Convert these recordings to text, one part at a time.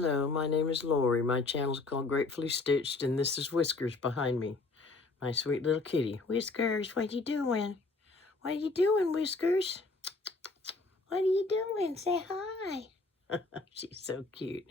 Hello, my name is Lori. My channel is called Gratefully Stitched, and this is Whiskers behind me. My sweet little kitty. Whiskers, what you doing? What are you doing, Whiskers? What are you doing? Say hi. She's so cute.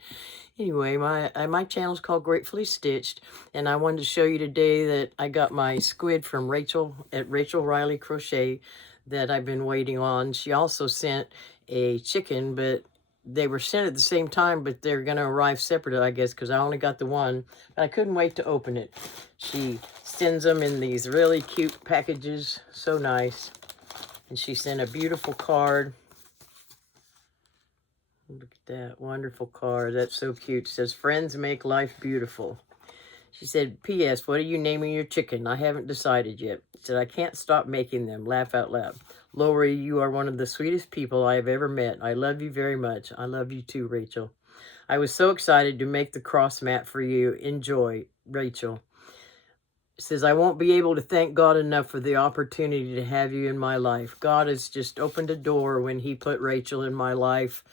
Anyway, my channel is called Gratefully Stitched, and I wanted to show you today that I got my squid from Rachel at Rachel Riley Crochet that I've been waiting on. She also sent a chicken, but they were sent at the same time, but they're going to arrive separate, I guess, because I only got the one. But I couldn't wait to open it. She sends them in these really cute packages. So nice. And she sent a beautiful card. Look at that wonderful card. That's so cute. It says, "Friends make life beautiful." She said, "P.S. What are you naming your chicken? I haven't decided yet." She said, "I can't stop making them." Laugh out loud. "Lori, you are one of the sweetest people I have ever met. I love you very much." I love you too, Rachel. "I was so excited to make the cross mat for you. Enjoy, Rachel." It says, "I won't be able to thank God enough for the opportunity to have you in my life. God has just opened a door when he put Rachel in my life.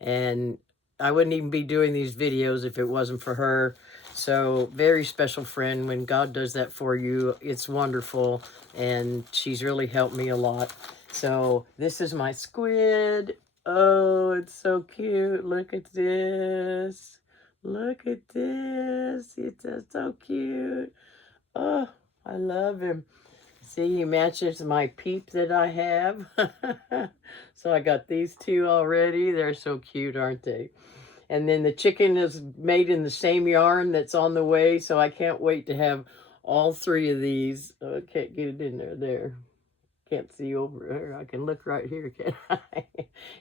And I wouldn't even be doing these videos if it wasn't for her. So very special friend. When God does that for you, it's wonderful. And she's really helped me a lot. So this is my squid. Oh, it's so cute. Look at this. Look at this. It's just so cute. Oh, I love him. See, he matches my peep that I have. So I got these two already. They're so cute, aren't they? And then the chicken is made in the same yarn that's on the way. So I can't wait to have all three of these. Oh, I can't get it in there. There. Can't see over there. I can look right here, can't I?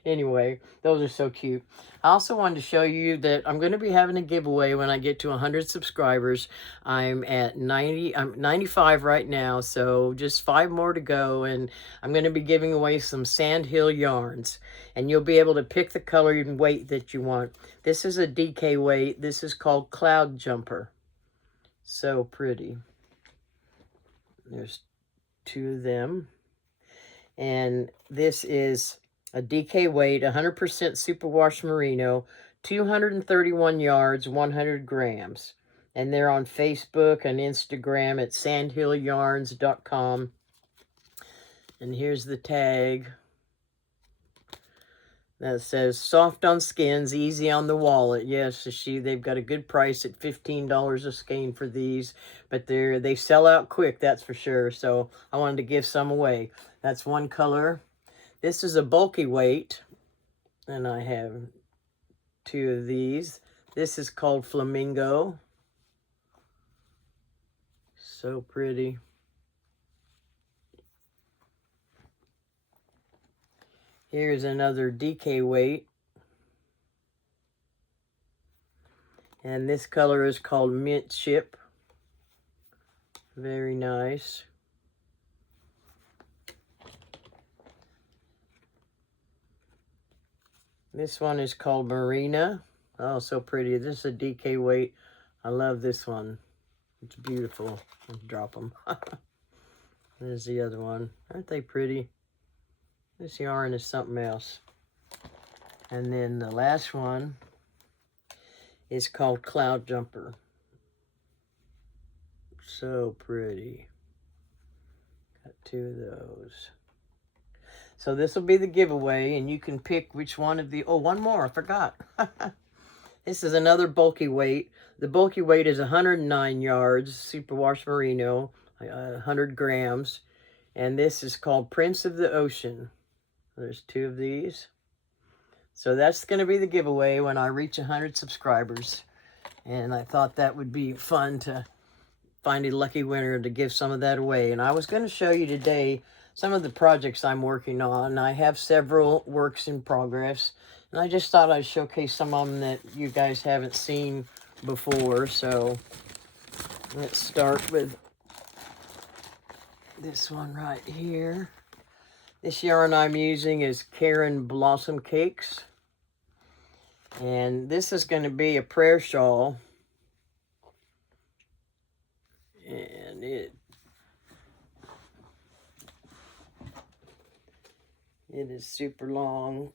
Anyway, those are so cute. I also wanted to show you that I'm going to be having a giveaway when I get to 100 subscribers. I'm at 90. I'm 95 right now, so just 5 more to go, and I'm going to be giving away some Sandhill yarns, and you'll be able to pick the color and weight that you want. This is a DK weight. This is called Cloud Jumper. So pretty. There's 2 of them. And this is a DK weight, 100% superwash merino, 231 yards, 100 grams. And they're on Facebook and Instagram at sandhillyarns.com. And here's the tag that says, "Soft on skins, easy on the wallet." Yes, they've got a good price at $15 a skein for these, but they sell out quick, that's for sure. So I wanted to give some away. That's one color. This is a bulky weight, and I have 2 of these. This is called Flamingo. So pretty. Here's another DK weight. And this color is called Mint Chip. Very nice. This one is called Marina. Oh, so pretty. This is a DK weight. I love this one. It's beautiful. Let's drop them. There's the other one. Aren't they pretty? This yarn is something else. And then the last one is called Cloud Jumper. So pretty. Got 2 of those. So this will be the giveaway, and you can pick which one of the... Oh, one more. I forgot. This is another bulky weight. The bulky weight is 109 yards, superwash merino, 100 grams. And this is called Prince of the Ocean. There's 2 of these. So that's going to be the giveaway when I reach 100 subscribers. And I thought that would be fun to find a lucky winner to give some of that away. And I was going to show you today some of the projects I'm working on. I have several works in progress. And I just thought I'd showcase some of them that you guys haven't seen before. So let's start with this one right here. This yarn I'm using is Karen Blossom Cakes. And this is going to be a prayer shawl. And it is super long.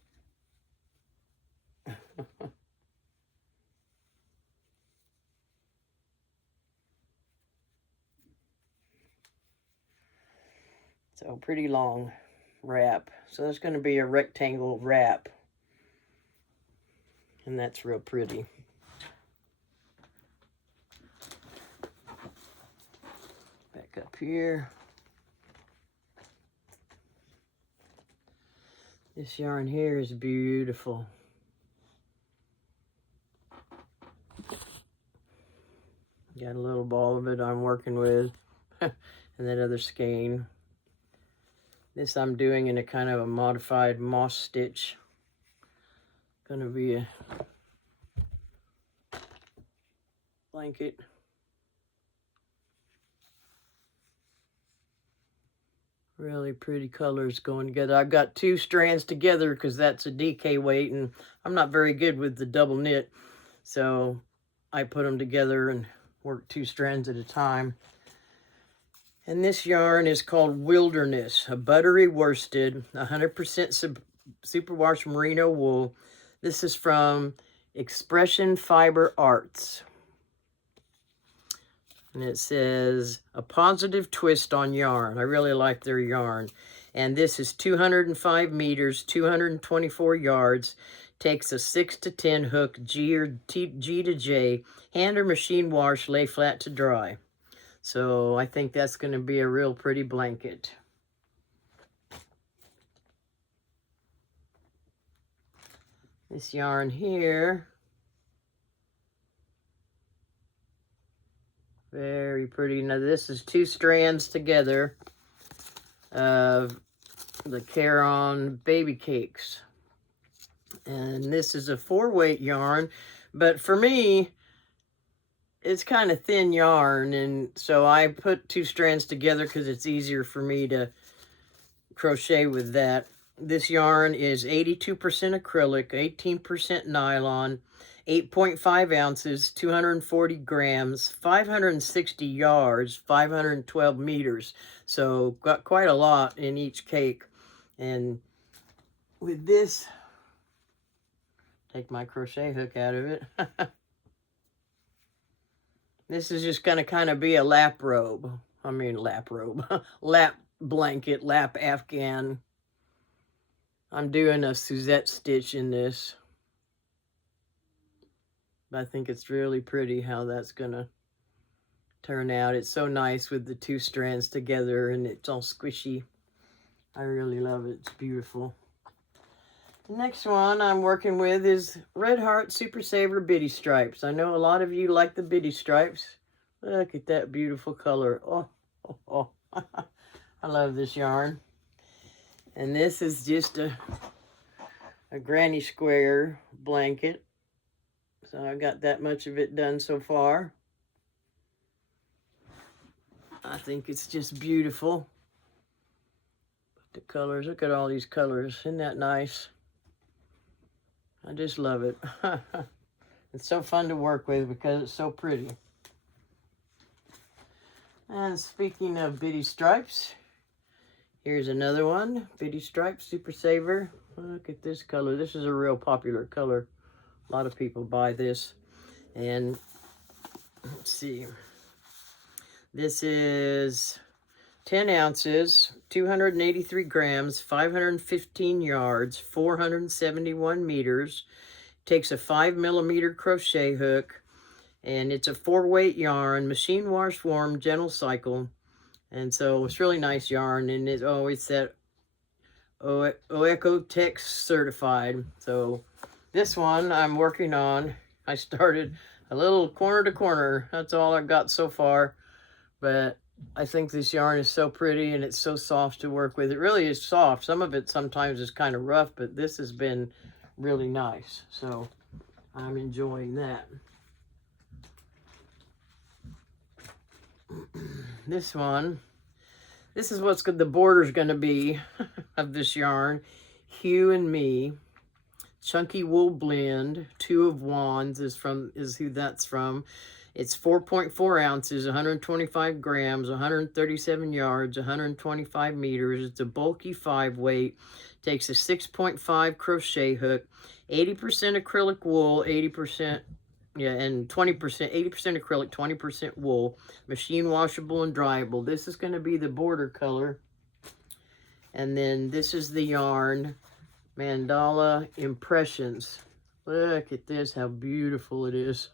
So pretty long wrap. So there's going to be a rectangle wrap. And that's real pretty. Back up here. This yarn here is beautiful. Got a little ball of it I'm working with. And that other skein. This I'm doing in a kind of a modified moss stitch. Gonna be a blanket. Really pretty colors going together. I've got 2 strands together because that's a DK weight, and I'm not very good with the double knit. So I put them together and work 2 strands at a time. And this yarn is called Wilderness, a buttery worsted, 100% superwash merino wool. This is from Expression Fiber Arts. And it says, a positive twist on yarn. I really like their yarn. And this is 205 meters, 224 yards. Takes a 6 to 10 hook, G to J, hand or machine wash, lay flat to dry. So I think that's going to be a real pretty blanket. This yarn here, very pretty. Now this is 2 strands together of the Caron baby cakes. And this is a 4-weight yarn, but for me, it's kind of thin yarn, and so I put 2 strands together because it's easier for me to crochet with that. This yarn is 82% acrylic, 18% nylon, 8.5 ounces, 240 grams, 560 yards, 512 meters. So got quite a lot in each cake. And with this, take my crochet hook out of it. This is just going to kind of be a lap robe. I mean lap robe. Lap blanket, lap afghan. I'm doing a Suzette stitch in this. I think it's really pretty how that's going to turn out. It's so nice with the 2 strands together, and it's all squishy. I really love it. It's beautiful. The next one I'm working with is Red Heart Super Saver Biddy Stripes. I know a lot of you like the Biddy Stripes. Look at that beautiful color. Oh, oh, oh. I love this yarn. And this is just a granny square blanket. So I got that much of it done so far. I think it's just beautiful. The colors, look at all these colors. Isn't that nice? I just love it. It's so fun to work with because it's so pretty. And speaking of Biddy Stripes, here's another one. Biddy Stripes Super Saver. Look at this color. This is a real popular color. A lot of people buy this. And let's see. This is 10 ounces, 283 grams, 515 yards, 471 meters. Takes a 5mm crochet hook, and it's a 4-weight yarn, machine wash warm, gentle cycle. And so it's really nice yarn, and it's always that Oecotex certified. So this one I'm working on. I started a little corner to corner. That's all I've got so far. But I think this yarn is so pretty, and it's so soft to work with. It really is soft. Some of it sometimes is kind of rough, but this has been really nice. So I'm enjoying that. This one, this is what's the border's going to be of this yarn. Hue and Me. Chunky Wool Blend, 2 of Wands is who that's from. It's 4.4 ounces, 125 grams, 137 yards, 125 meters. It's a bulky 5-weight. Takes a 6.5 crochet hook, 80% acrylic wool, 80%, yeah, and 20%, 80% acrylic, 20% wool. Machine washable and dryable. This is going to be the border color And then this is the yarn, Mandala Impressions. Look at this, how beautiful it is.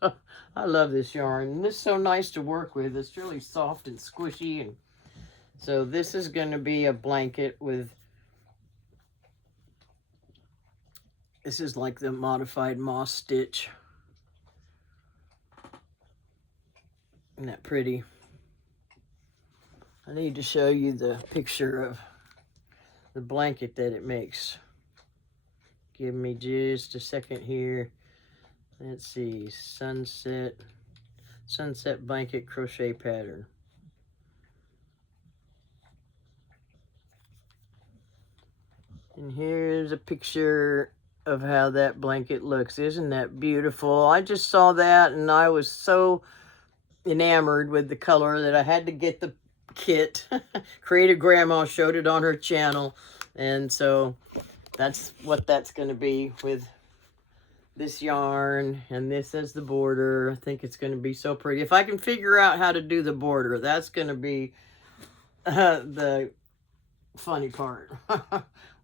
I love this yarn. And this is so nice to work with. It's really soft and squishy. And so this is going to be a blanket with, this is like the modified moss stitch. Isn't that pretty? I need to show you the picture of the blanket that it makes. Give me just a second here. Let's see, sunset blanket crochet pattern. And here's a picture of how that blanket looks. Isn't that beautiful? I just saw that and I was so enamored with the color that I had to get the kit. Creative Grandma showed it on her channel, and so that's what that's going to be with this yarn, and this as the border. I think it's going to be so pretty. If I can figure out how to do the border, that's going to be the funny part.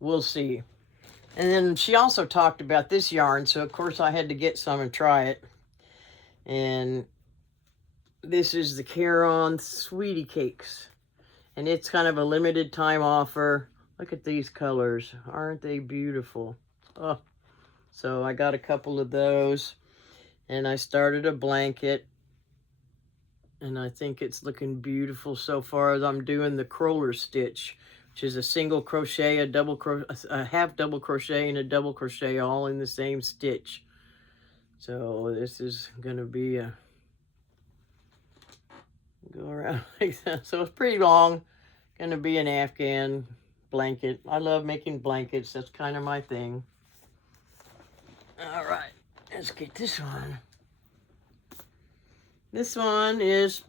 We'll see. And then she also talked about this yarn, so of course I had to get some and try it. And this is the Caron Sweetie Cakes, and it's kind of a limited time offer. Look at these colors. Aren't they beautiful? Oh, so I got a couple of those, and I started a blanket, and I think it's looking beautiful so far. As I'm doing the crawler stitch, which is a single crochet, a half double crochet, and a double crochet all in the same stitch. So this is going to be a go around like that. So it's pretty long. Gonna be an Afghan blanket. I love making blankets. That's kind of my thing. All right, let's get this one. This one is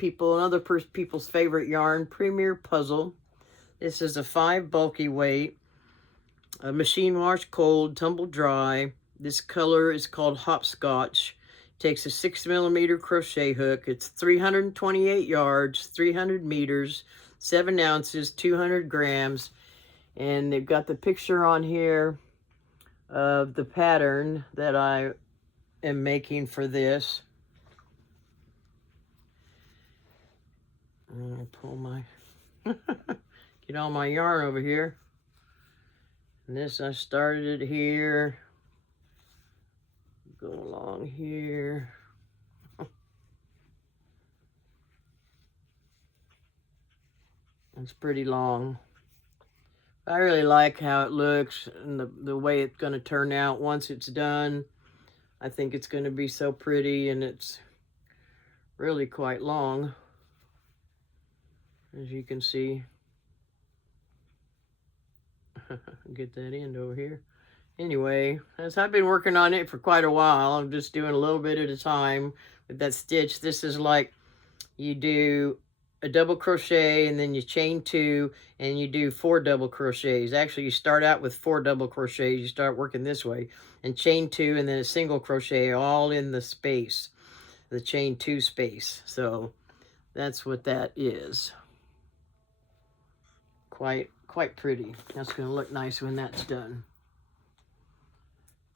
other people's favorite yarn, Premier Puzzle. This is a 5 bulky weight, a machine wash cold, tumble dry. This color is called Hopscotch. Takes a 6mm crochet hook. It's 328 yards, 300 meters, 7 ounces, 200 grams. And they've got the picture on here of the pattern that I am making for this. I'm gonna pull my, get all my yarn over here. And this, I started it here. Go along here. It's pretty long. I really like how it looks and the way it's going to turn out once it's done. I think it's going to be so pretty, and it's really quite long, as you can see. Get that end over here. Anyway, as I've been working on it for quite a while, I'm just doing a little bit at a time with that stitch. This is like you do a double crochet and then you chain 2 and you do 4 double crochets. Actually, you start out with 4 double crochets. You start working this way and chain 2 and then a single crochet all in the space, the chain 2 space. So that's what that is. Quite pretty. That's going to look nice when that's done.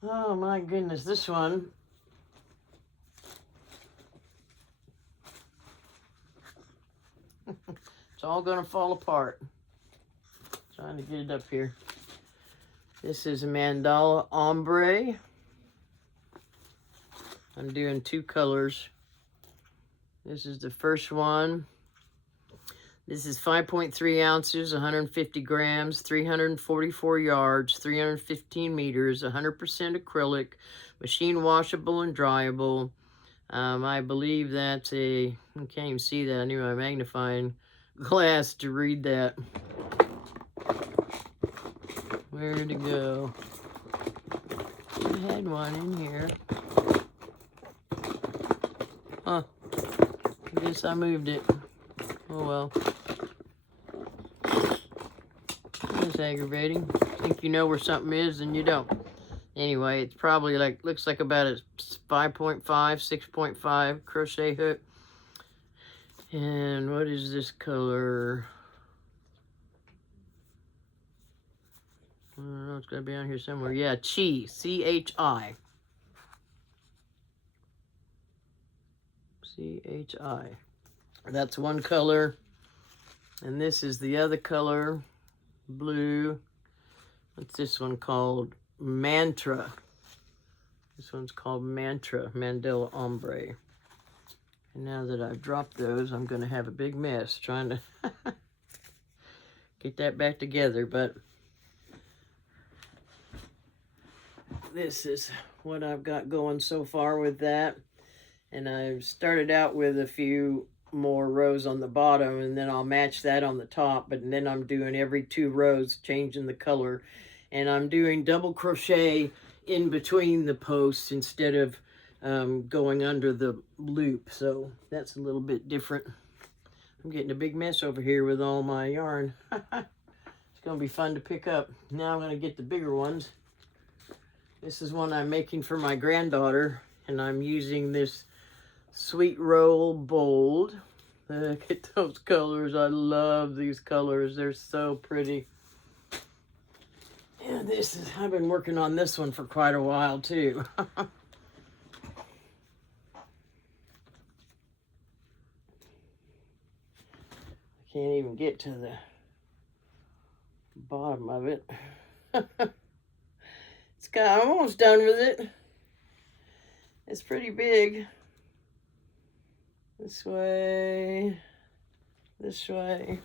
Oh my goodness, this one. It's all going to fall apart. Trying to get it up here. This is a Mandala Ombre. I'm doing 2 colors. This is the first one. This is 5.3 ounces, 150 grams, 344 yards, 315 meters, 100% acrylic, machine washable and dryable. I believe that's I can't even see that. I need my magnifying glass to read that. Where'd it go? I had one in here. Huh. I guess I moved it. Oh well. That's aggravating. Think you know where something is and you don't. Anyway, it's probably like, looks like about a 5.5, 6.5 crochet hook. And what is this color? I don't know, it's got to be on here somewhere. Yeah, Chi, C-H-I. C-H-I. That's one color. And this is the other color, blue. What's this one called? Mantra. This one's called Mantra, Mandela Ombre. And now that I've dropped those, I'm going to have a big mess trying to get that back together. But this is what I've got going so far with that. And I've started out with a few more rows on the bottom, and then I'll match that on the top. But then I'm doing every 2 rows, changing the color. And I'm doing double crochet in between the posts instead of going under the loop. So that's a little bit different. I'm getting a big mess over here with all my yarn. It's going to be fun to pick up. Now I'm going to get the bigger ones. This is one I'm making for my granddaughter, and I'm using this Sweet Roll Bold. Look at those colors. I love these colors. They're so pretty. Yeah, I've been working on this one for quite a while too. I can't even get to the bottom of it. I'm almost done with it. It's pretty big. This way, this way.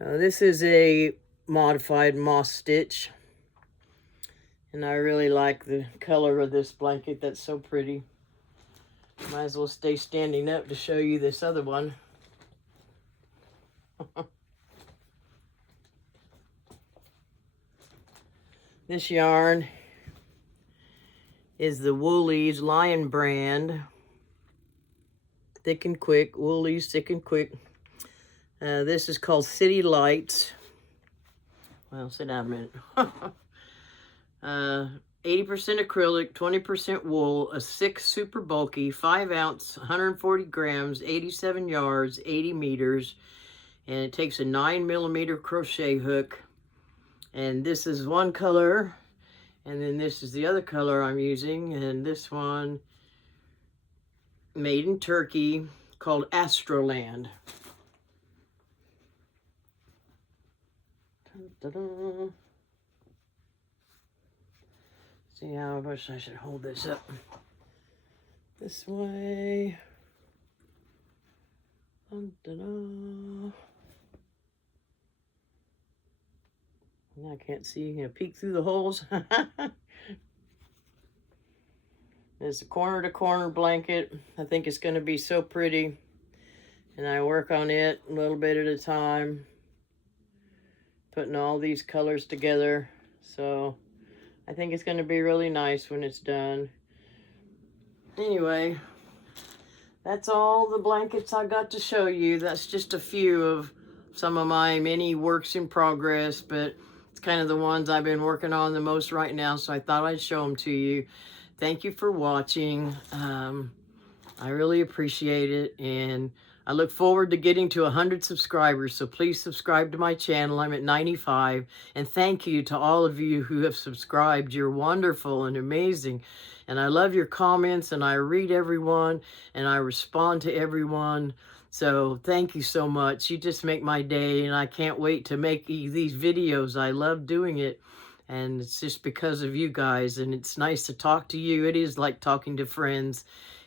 This is a modified moss stitch. And I really like the color of this blanket. That's so pretty. Might as well stay standing up to show you this other one. This yarn is the Woolies Lion brand. Thick and Quick. Woolies Thick and Quick. This is called City Lights. Well, sit down a minute. 80% acrylic, 20% wool, a 6 super bulky, 5 ounce, 140 grams, 87 yards, 80 meters. And it takes a 9mm crochet hook. And this is one color. And then this is the other color I'm using. And this one, made in Turkey, called Astroland. Dun-dun-dun. See how much I should hold this up. This way. Dun-dun-dun. I can't see. Peek through the holes. It's a corner-to-corner blanket. I think it's going to be so pretty. And I work on it a little bit at a time. Putting all these colors together. So I think it's going to be really nice when it's done. Anyway, that's all the blankets I got to show you. That's just a few of some of my many works in progress, but it's kind of the ones I've been working on the most right now, so I thought I'd show them to you. Thank you for watching. I really appreciate it, and I look forward to getting to 100 subscribers, so please subscribe to my channel. I'm at 95, and thank you to all of you who have subscribed. You're wonderful and amazing, and I love your comments, and I read everyone, and I respond to everyone. So thank you so much. You just make my day, and I can't wait to make these videos. I love doing it, and it's just because of you guys, and it's nice to talk to you. It is like talking to friends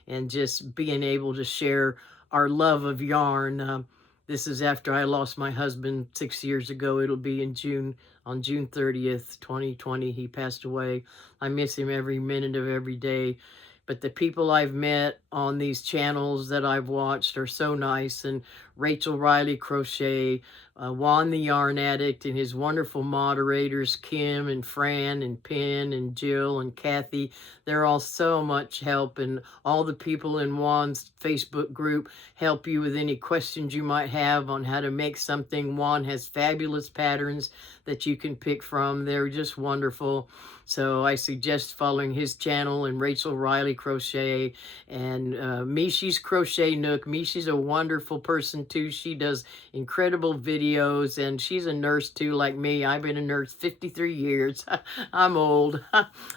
and just being able to share our love of yarn. This is after I lost my husband 6 years ago. It'll be in June, on June 30th, 2020. He passed away. I miss him every minute of every day. But the people I've met on these channels that I've watched are so nice. And Rachel Riley Crochet, Juan the Yarn Addict, and his wonderful moderators, Kim and Fran and Penn and Jill and Kathy. They're all so much help. And all the people in Juan's Facebook group help you with any questions you might have on how to make something. Juan has fabulous patterns that you can pick from. They're just wonderful. So I suggest following his channel, and Rachel Riley Crochet, and Mishi's Crochet Nook. Mishi's a wonderful person too. She does incredible videos. videos, and she's a nurse too, like me. I've been a nurse 53 years. I'm old.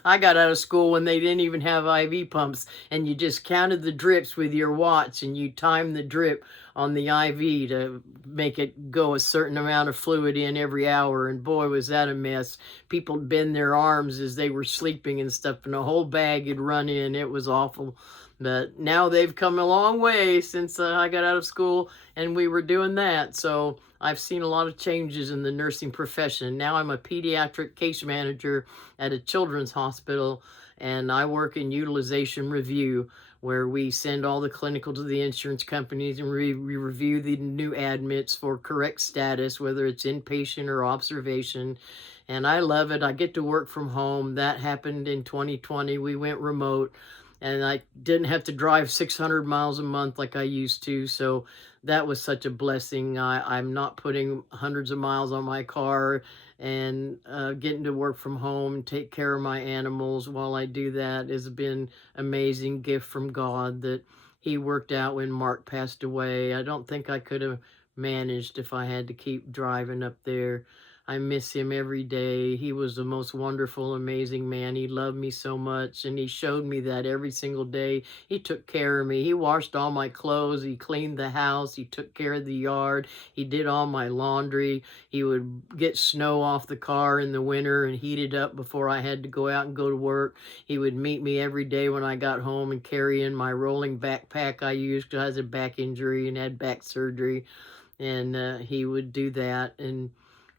I got out of school when they didn't even have IV pumps, and you just counted the drips with your watch, and you timed the drip on the IV to make it go a certain amount of fluid in every hour. And boy, was that a mess. People bend their arms as they were sleeping and stuff, and a whole bag had run in. It was awful. But now they've come a long way since I got out of school and we were doing that. So I've seen a lot of changes in the nursing profession. Now I'm a pediatric case manager at a children's hospital, and I work in utilization review, where we send all the clinical to the insurance companies, and we review the new admits for correct status, whether it's inpatient or observation. And I love it. I get to work from home. That happened in 2020. We went remote, and I didn't have to drive 600 miles a month like I used to. So that was such a blessing. I'm not putting hundreds of miles on my car, and getting to work from home and take care of my animals while I do that has been amazing gift from God that he worked out when Mark passed away. I don't think I could have managed if I had to keep driving up there. I miss him every day. He was the most wonderful, amazing man. He loved me so much, and he showed me that every single day. He took care of me. He washed all my clothes. He cleaned the house. He took care of the yard. He did all my laundry. He would get snow off the car in the winter and heat it up before I had to go out and go to work. He would meet me every day when I got home and carry in my rolling backpack I used because I had a back injury and had back surgery. And he would do that. And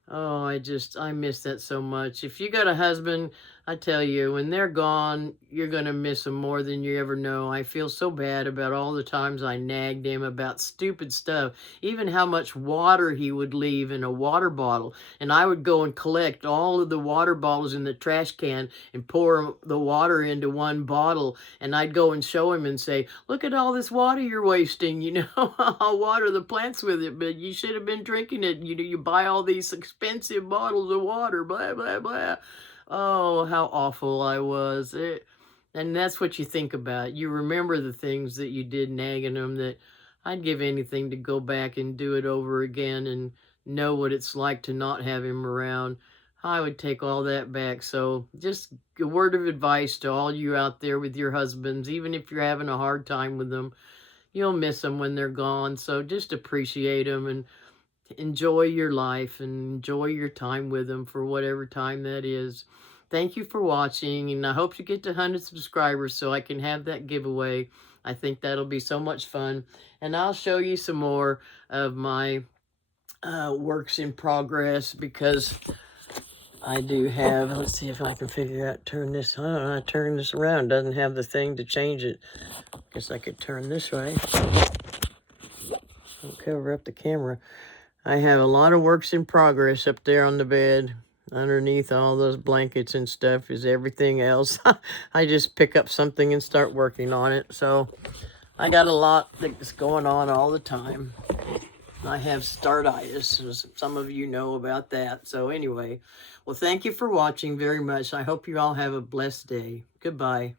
oh, I miss that so much. If you got a husband, I tell you, when they're gone, you're going to miss them more than you ever know. I feel so bad about all the times I nagged him about stupid stuff, even how much water he would leave in a water bottle. And I would go and collect all of the water bottles in the trash can and pour the water into one bottle. And I'd go and show him and say, look at all this water you're wasting. You know, I'll water the plants with it, but you should have been drinking it. You know, you buy all these expensive bottles of water, blah, blah, blah. Oh, how awful I was. And that's what you think about. You remember the things that you did nagging them, that I'd give anything to go back and do it over again and know what it's like to not have him around. I would take all that back. So just a word of advice to all you out there with your husbands, even if you're having a hard time with them, you'll miss them when they're gone. So just appreciate them and enjoy your life and enjoy your time with them for whatever time that is. Thank you for watching, and I hope you get to 100 subscribers so I can have that giveaway. I think that'll be so much fun, and I'll show you some more of my works in progress, because I do have, let's see if I can figure out, turn this on. I turn this around, doesn't have the thing to change it. Guess I could turn this way. Don't cover up the camera. I have a lot of works in progress up there on the bed. Underneath all those blankets and stuff is everything else. I just pick up something and start working on it. So I got a lot that's going on all the time. I have startitis, as some of you know about that. So anyway, well, thank you for watching very much. I hope you all have a blessed day. Goodbye.